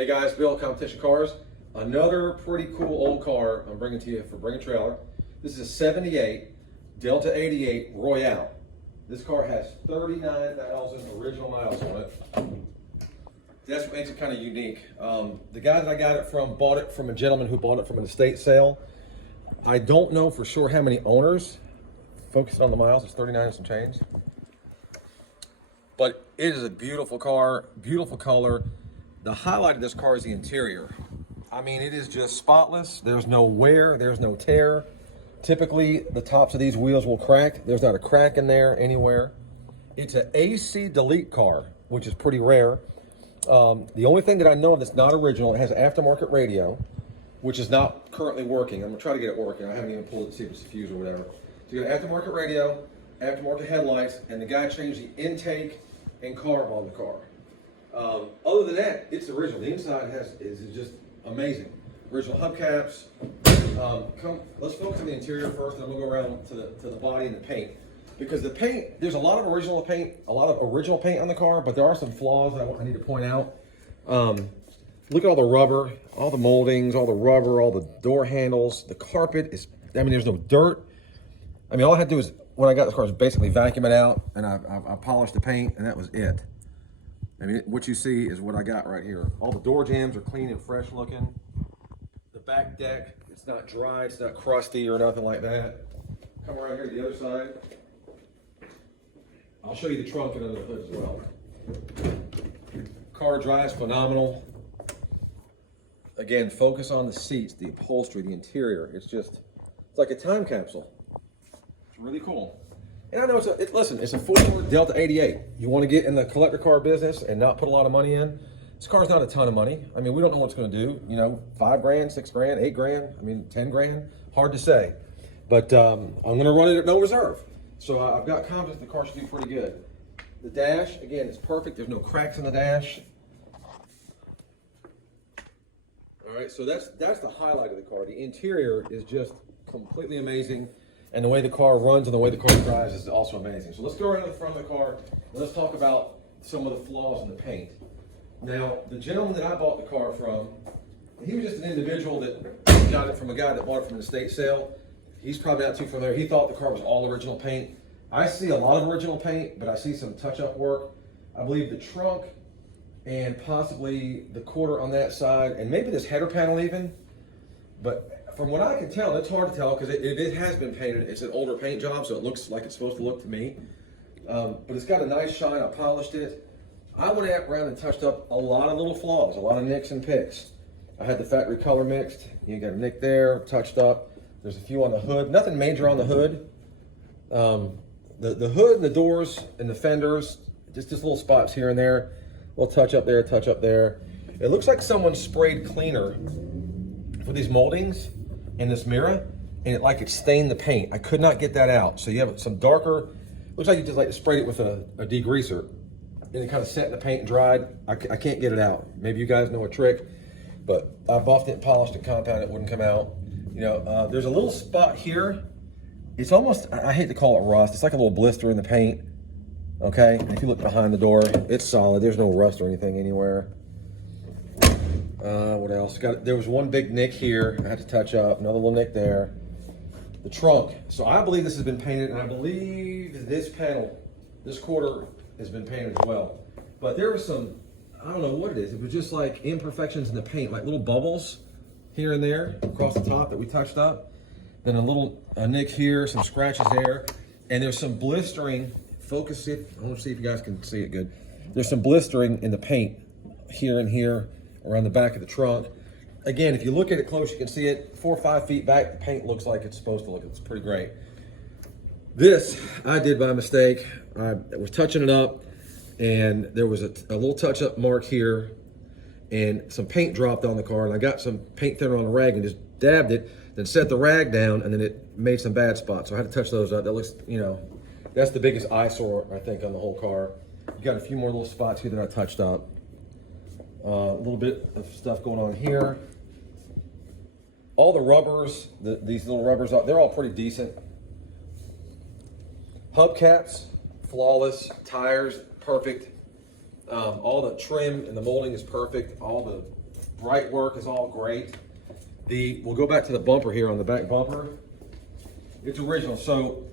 Hey guys, Bill, Competition Cars. Another pretty cool old car I'm bringing to you for Bring a Trailer. This is a 78 Delta 88 Royale. This car has 39,000 original miles on it. That's what makes it kind of unique. The guy that I got it from bought it from a gentleman who bought it from an estate sale. I don't know for sure how many owners. Focusing on the miles, it's 39 and some change. But it is a beautiful car, beautiful color. The highlight of this car is the interior. I mean, it is just spotless. There's no wear, there's no tear. Typically, the tops of these wheels will crack. There's not a crack in there anywhere. It's an AC delete car, which is pretty rare. The only thing that I know of that's not original, it has an aftermarket radio, which is not currently working. I'm gonna try to get it working. I haven't even pulled it to see if it's a fuse or whatever. So you got an aftermarket radio, aftermarket headlights, and the guy changed the intake and carb on the car. Other than that, it's original. The inside is just amazing. Original hubcaps. Let's focus on the interior first, and then we'll go around to the body and the paint. Because the paint, there's a lot of original paint on the car, but there are some flaws that I need to point out. Look at all the rubber, all the moldings, all the rubber, all the door handles. The carpet is, I mean, there's no dirt. I mean, all I had to do is, when I got this car, was basically vacuum it out, and I polished the paint, and that was it. I mean, what you see is what I got right here. All the door jambs are clean and fresh looking. The back deck, it's not dry, it's not crusty or nothing like that. Come around here to the other side. I'll show you the trunk and under the hood as well. Car drives phenomenal. Again, focus on the seats, the upholstery, the interior. It's like a time capsule. It's really cool. And I know listen, it's a Ford Delta 88. You want to get in the collector car business and not put a lot of money in? This car's not a ton of money. I mean, we don't know what it's going to do. You know, 5 grand, 6 grand, 8 grand. I mean, 10 grand. Hard to say. But I'm going to run it at no reserve. So I've got confidence the car should do pretty good. The dash, again, is perfect. There's no cracks in the dash. All right, so that's the highlight of the car. The interior is just completely amazing. And the way the car runs and the way the car drives is also amazing. So let's go around to the front of the car and let's talk about some of the flaws in the paint. Now, the gentleman that I bought the car from, he was just an individual that got it from a guy that bought it from an estate sale. He's probably not too familiar. He thought the car was all original paint. I see a lot of original paint, but I see some touch-up work. I believe the trunk and possibly the quarter on that side, and maybe this header panel even. But from what I can tell, it's hard to tell because it has been painted. It's an older paint job, so it looks like it's supposed to look to me. But it's got a nice shine. I polished it. I went around and touched up a lot of little flaws, a lot of nicks and picks. I had the factory color mixed. You got a nick there, touched up. There's a few on the hood. Nothing major on the hood. The hood and the doors and the fenders, just little spots here and there. A little touch up there, touch up there. It looks like someone sprayed cleaner for these moldings in this mirror, and it stained the paint. I could not get that out. So you have some darker, looks like you just sprayed it with a degreaser, and it kind of set in the paint and dried. I can't get it out. Maybe you guys know a trick, but I buffed it, polished it, compounded it, wouldn't come out. You know, there's a little spot here. It's almost, I hate to call it rust. It's like a little blister in the paint. Okay, and if you look behind the door, it's solid. There's no rust or anything anywhere. What else? There was one big nick here I had to touch up, another little nick there. The trunk. So I believe this has been painted, and I believe this panel, this quarter, has been painted as well. But there was some, I don't know what it is. It was just like imperfections in the paint, like little bubbles here and there across the top that we touched up. Then a nick here, some scratches there, and there's some blistering. Focus it. I want to see if you guys can see it good. There's some blistering in the paint here and here around the back of the trunk. Again, if you look at it close, you can see it 4 or 5 feet back. The paint looks like it's supposed to look. It's pretty great. This I did by mistake. I was touching it up, and there was a little touch-up mark here, and some paint dropped on the car, and I got some paint thinner on the rag and just dabbed it, then set the rag down, and then it made some bad spots. So I had to touch those up. That looks, you know, that's the biggest eyesore, I think, on the whole car. You got a few more little spots here that I touched up. A little bit of stuff going on here. All the rubbers, these little rubbers, they're all pretty decent. Hubcaps, flawless. Tires, perfect. All the trim and the molding is perfect. All the bright work is all great. We'll go back to the bumper here on the back bumper. It's original. So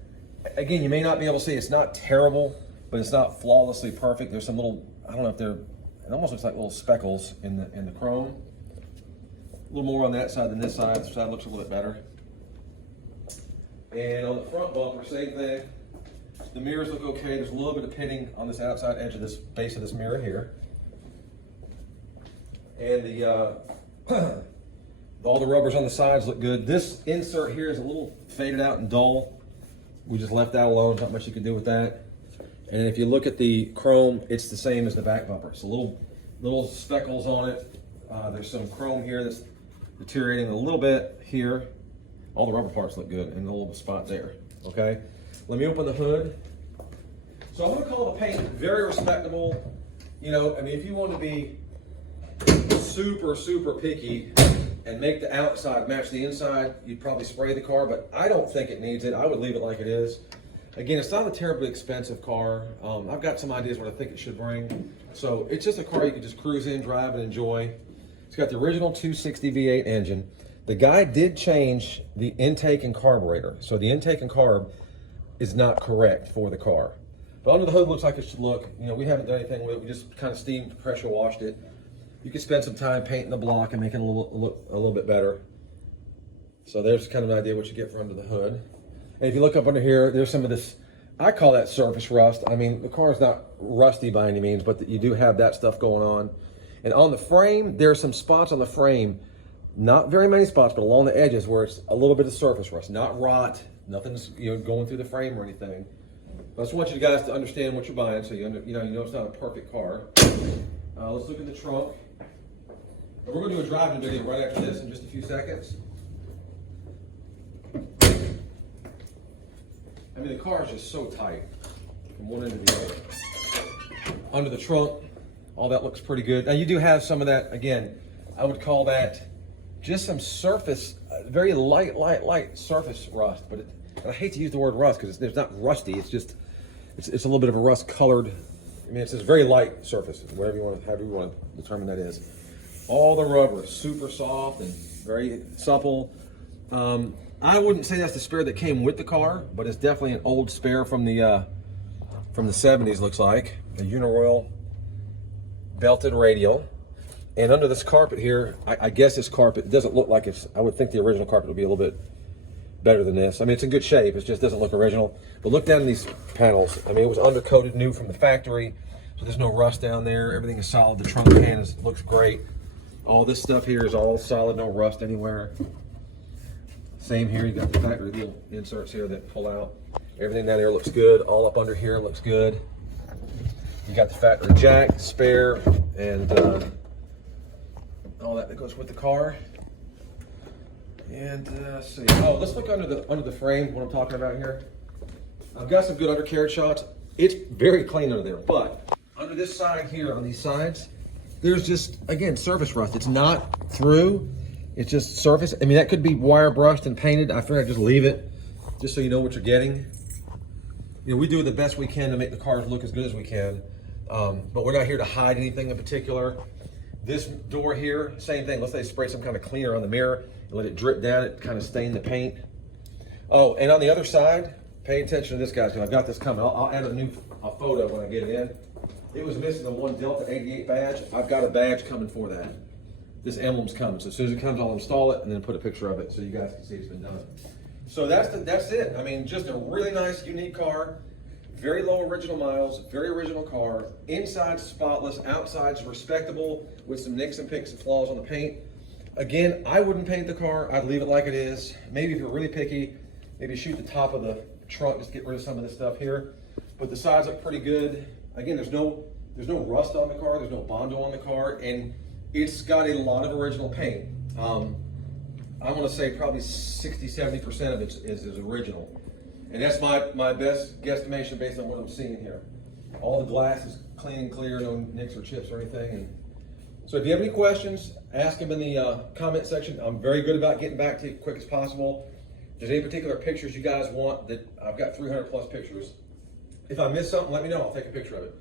again, you may not be able to see, it's not terrible, but it's not flawlessly perfect. There's some little, I don't know if they're, it almost looks like little speckles in the chrome. A little more on that side than this side. This side looks a little bit better. And on the front bumper, same thing. The mirrors look okay. There's a little bit of pitting on this outside edge of this base of this mirror here. And all the rubbers on the sides look good. This insert here is a little faded out and dull. We just left that alone. Not much you can do with that. And if you look at the chrome, it's the same as the back bumper. So little speckles on it. There's some chrome here that's deteriorating a little bit here. All the rubber parts look good, and a little spot there. Okay. Let me open the hood. So I'm going to call the paint very respectable. You know, I mean, if you want to be super, super picky and make the outside match the inside, you'd probably spray the car, but I don't think it needs it. I would leave it like it is. Again, it's not a terribly expensive car. I've got some ideas what I think it should bring. So it's just a car you can just cruise in, drive, and enjoy. It's got the original 260 V8 engine. The guy did change the intake and carburetor. So the intake and carb is not correct for the car. But under the hood looks like it should look. You know, we haven't done anything with it. We just kind of steamed, pressure washed it. You can spend some time painting the block and making it look a little bit better. So there's kind of an idea what you get for under the hood. And if you look up under here, there's some of this, I call that surface rust. I mean, the car is not rusty by any means, but you do have that stuff going on. And on the frame, there are some spots on the frame, not very many spots, but along the edges where it's a little bit of surface rust, not rot, nothing's going through the frame or anything. I just want you guys to understand what you're buying, so you know it's not a perfect car. Let's look in the trunk. And we're going to do a driving video right after this in just a few seconds. I mean, the car is just so tight from one end to the other. Under the trunk, all that looks pretty good. Now you do have some of that, again, I would call that just some surface, very light surface rust. But I hate to use the word rust because it's not rusty. It's just, it's a little bit of a rust colored. I mean, it's this very light surface, however you want to determine that is. All the rubber is super soft and very supple. I wouldn't say that's the spare that came with the car, but it's definitely an old spare from the 70s, looks like. A Uniroyal belted radial. And under this carpet here, I guess this carpet doesn't look like it's, I would think the original carpet would be a little bit better than this. I mean, it's in good shape, it just doesn't look original. But look down in these panels. I mean, it was undercoated new from the factory, so there's no rust down there. Everything is solid. The trunk pan looks great. All this stuff here is all solid, no rust anywhere. Same here, you got the factory little inserts here that pull out. Everything down there looks good. All up under here looks good. You got the factory jack, spare, and all that goes with the car. And let's see. Oh, let's look under the frame. What I'm talking about here. I've got some good undercarriage shots. It's very clean under there, but under this side here, on these sides, there's just, again, surface rust. It's not through, it's just surface. I mean, that could be wire brushed and painted. I figured I'd just leave it, just so you know what you're getting. You know, we do the best we can to make the cars look as good as we can, but we're not here to hide anything in particular. This door here, same thing. Let's say spray some kind of cleaner on the mirror and let it drip down, it kind of stain the paint. Oh, and on the other side, pay attention to this, guys, because I've got this coming. I'll add a photo when I get it in. It was missing the one Delta 88 badge. I've got a badge coming for that. This emblem's coming. So as soon as it comes, I'll install it and then put a picture of it so you guys can see it's been done. So that's it. I mean, just a really nice, unique car. Very low original miles, very original car. Inside spotless, outside's respectable with some nicks and picks and flaws on the paint. Again, I wouldn't paint the car. I'd leave it like it is. Maybe if you're really picky, maybe shoot the top of the trunk, just get rid of some of this stuff here. But the sides look pretty good. Again, there's no rust on the car, there's no Bondo on the car, and it's got a lot of original paint. I'm gonna say probably 60–70% of it is original. And that's my best guesstimation based on what I'm seeing here. All the glass is clean and clear, no nicks or chips or anything. And so if you have any questions, ask them in the comment section. I'm very good about getting back to you as quick as possible. If there's any particular pictures you guys want, that I've got 300+ pictures. If I miss something, let me know. I'll take a picture of it.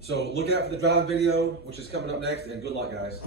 So look out for the drive video, which is coming up next, and good luck, guys.